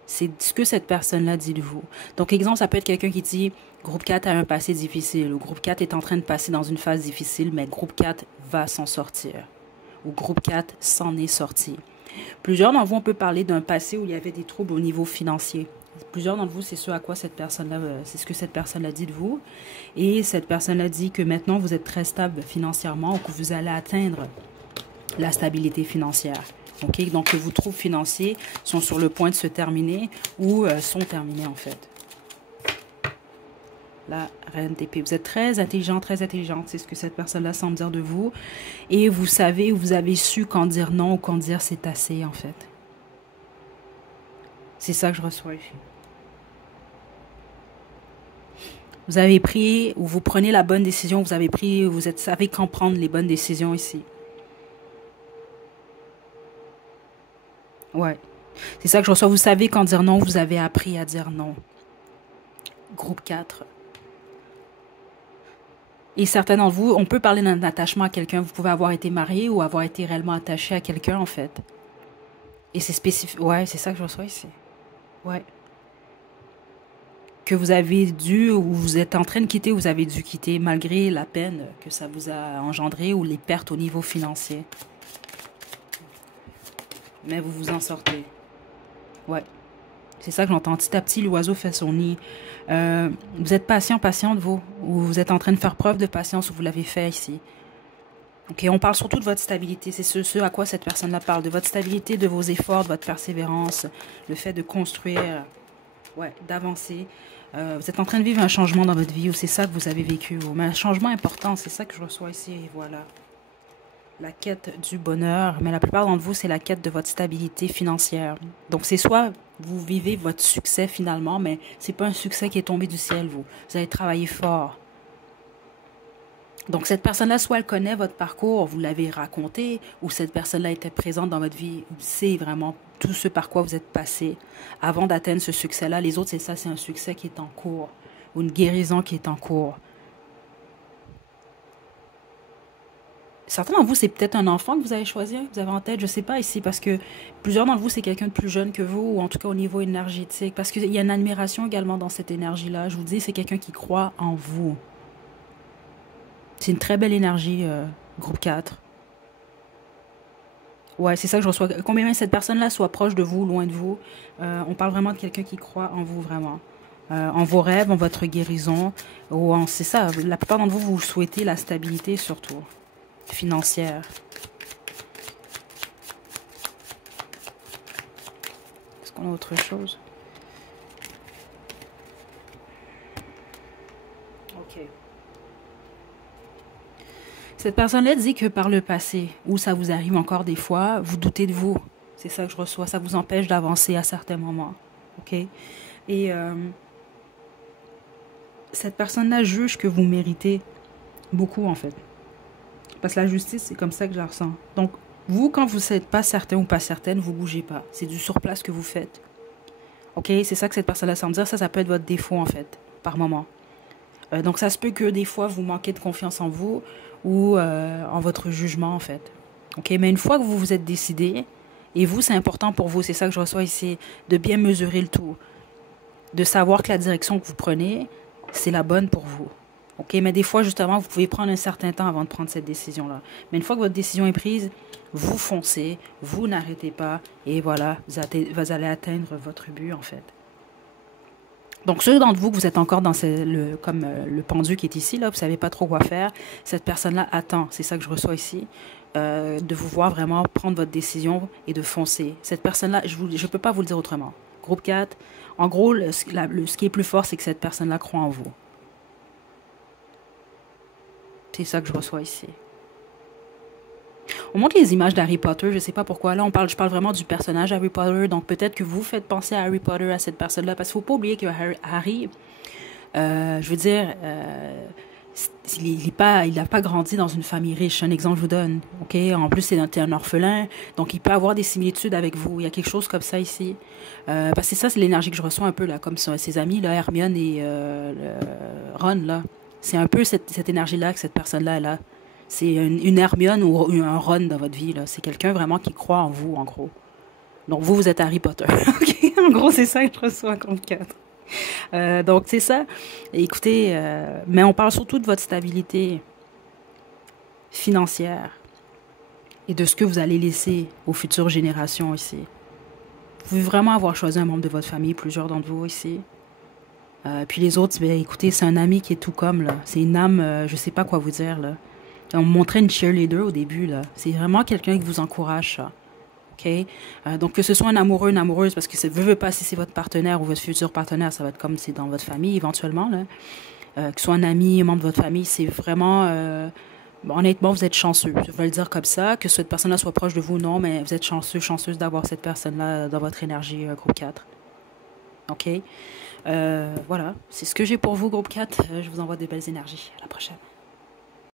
C'est ce que cette personne-là dit de vous. Donc, exemple, ça peut être quelqu'un qui dit groupe 4 a un passé difficile. Ou groupe 4 est en train de passer dans une phase difficile, mais groupe 4 va s'en sortir. Ou groupe 4 s'en est sorti. Plusieurs d'entre vous, on peut parler d'un passé où il y avait des troubles au niveau financier. Plusieurs d'entre vous, c'est ce à quoi cette personne-là, c'est ce que cette personne-là dit de vous. Et cette personne-là dit que maintenant, vous êtes très stable financièrement ou que vous allez atteindre la stabilité financière. OK? Donc, vos troubles financiers sont sur le point de se terminer ou sont terminés, en fait. La reine d'épée. Vous êtes très intelligent, très intelligente. C'est ce que cette personne-là semble dire de vous. Et vous savez, vous avez su quand dire non ou quand dire c'est assez, en fait. C'est ça que je reçois ici. Vous avez pris, ou vous prenez la bonne décision, vous avez pris, savez quand prendre les bonnes décisions ici. Ouais. C'est ça que je reçois. Vous savez quand dire non, vous avez appris à dire non. Groupe 4. Et certains d'entre vous, on peut parler d'un attachement à quelqu'un. Vous pouvez avoir été marié ou avoir été réellement attaché à quelqu'un, en fait. Et c'est spécifique. Ouais, c'est ça que je reçois ici. Ouais. Que vous avez dû, ou vous êtes en train de quitter, vous avez dû quitter malgré la peine que ça vous a engendré ou les pertes au niveau financier. Mais vous vous en sortez. Ouais. C'est ça que j'entends. Petit à petit, l'oiseau fait son nid. Vous êtes patient, patiente, vous. Ou vous êtes en train de faire preuve de patience ou vous l'avez fait ici. Ok, on parle surtout de votre stabilité. C'est ce à quoi cette personne-là parle. De votre stabilité, de vos efforts, de votre persévérance. Le fait de construire, ouais, d'avancer. Vous êtes en train de vivre un changement dans votre vie ou c'est ça que vous avez vécu. Mais un changement important, c'est ça que je reçois ici. Et voilà. La quête du bonheur, mais la plupart d'entre vous, c'est la quête de votre stabilité financière. Donc, c'est soit vous vivez votre succès finalement, mais c'est pas un succès qui est tombé du ciel, vous. Vous avez travaillé fort. Donc, cette personne-là, soit elle connaît votre parcours, vous l'avez raconté, ou cette personne-là était présente dans votre vie, c'est vraiment tout ce par quoi vous êtes passé avant d'atteindre ce succès-là. Les autres, c'est ça, c'est un succès qui est en cours, ou une guérison qui est en cours. Certains d'entre vous, c'est peut-être un enfant que vous avez choisi, que vous avez en tête, je ne sais pas ici, parce que plusieurs d'entre vous, c'est quelqu'un de plus jeune que vous, ou en tout cas au niveau énergétique, parce qu'il y a une admiration également dans cette énergie-là. Je vous dis, c'est quelqu'un qui croit en vous. C'est une très belle énergie, groupe 4. Ouais, c'est ça que je reçois. Combien même cette personne-là soit proche de vous, loin de vous, on parle vraiment de quelqu'un qui croit en vous, vraiment. En vos rêves, en votre guérison, ou en, c'est ça, la plupart d'entre vous, vous souhaitez la stabilité surtout. Financière. Est-ce qu'on a autre chose? Ok. Cette personne-là dit que par le passé, ou ça vous arrive encore des fois, vous doutez de vous. C'est ça que je reçois. Ça vous empêche d'avancer à certains moments. Ok? Et cette personne-là juge que vous méritez beaucoup, en fait. Parce que la justice, c'est comme ça que je la ressens. Donc, vous, quand vous n'êtes pas certain ou pas certaine, vous ne bougez pas. C'est du surplace que vous faites. OK? C'est ça que cette personne-là semble dire. Ça peut être votre défaut, en fait, par moment. Donc, ça se peut que des fois, vous manquez de confiance en vous ou en votre jugement, en fait. OK? Mais une fois que vous vous êtes décidé, et vous, c'est important pour vous, c'est ça que je reçois ici, de bien mesurer le tout. De savoir que la direction que vous prenez, c'est la bonne pour vous. OK, mais des fois, justement, vous pouvez prendre un certain temps avant de prendre cette décision-là. Mais une fois que votre décision est prise, vous foncez, vous n'arrêtez pas, et voilà, vous allez atteindre votre but, en fait. Donc, ceux d'entre vous que vous êtes encore dans comme le pendu qui est ici, là, vous ne savez pas trop quoi faire, cette personne-là attend, c'est ça que je reçois ici, de vous voir vraiment prendre votre décision et de foncer. Cette personne-là, je ne peux pas vous le dire autrement. Groupe 4, en gros, ce qui est plus fort, c'est que cette personne-là croit en vous. C'est ça que je reçois ici. On montre les images d'Harry Potter, je ne sais pas pourquoi. Là, je parle vraiment du personnage Harry Potter. Donc, peut-être que vous faites penser à Harry Potter, à cette personne-là. Parce qu'il ne faut pas oublier que Harry, je veux dire, il n'a pas grandi dans une famille riche. Un exemple, je vous donne. Ok, en plus, c'est un orphelin. Donc, il peut avoir des similitudes avec vous. Il y a quelque chose comme ça ici. Parce que ça, c'est l'énergie que je reçois un peu, là, comme ses amis, là, Hermione et Ron, là. C'est un peu cette énergie-là que cette personne-là elle a. C'est une Hermione ou un Ron dans votre vie. C'est quelqu'un vraiment qui croit en vous, en gros. Donc, vous êtes Harry Potter. Okay? En gros, c'est ça que je reçois comme 4. Donc, c'est ça. Écoutez, mais on parle surtout de votre stabilité financière et de ce que vous allez laisser aux futures générations ici. Vous pouvez vraiment avoir choisi un membre de votre famille, plusieurs d'entre vous ici. Puis les autres, ben, écoutez, c'est un ami qui est tout comme, là. C'est une âme, je sais pas quoi vous dire, là. On me montrait une cheerleader au début, là. C'est vraiment quelqu'un qui vous encourage, ça. OK? Donc, que ce soit un amoureux, une amoureuse, parce que ça veut pas, si c'est votre partenaire ou votre futur partenaire, ça va être comme c'est dans votre famille éventuellement, là. Que ce soit un ami, un membre de votre famille, c'est vraiment... honnêtement, vous êtes chanceux. Je vais le dire comme ça. Que cette personne-là soit proche de vous, non, mais vous êtes chanceux, chanceuse d'avoir cette personne-là dans votre énergie, groupe 4. OK? Voilà. C'est ce que j'ai pour vous, groupe 4. Je vous envoie des belles énergies. À la prochaine.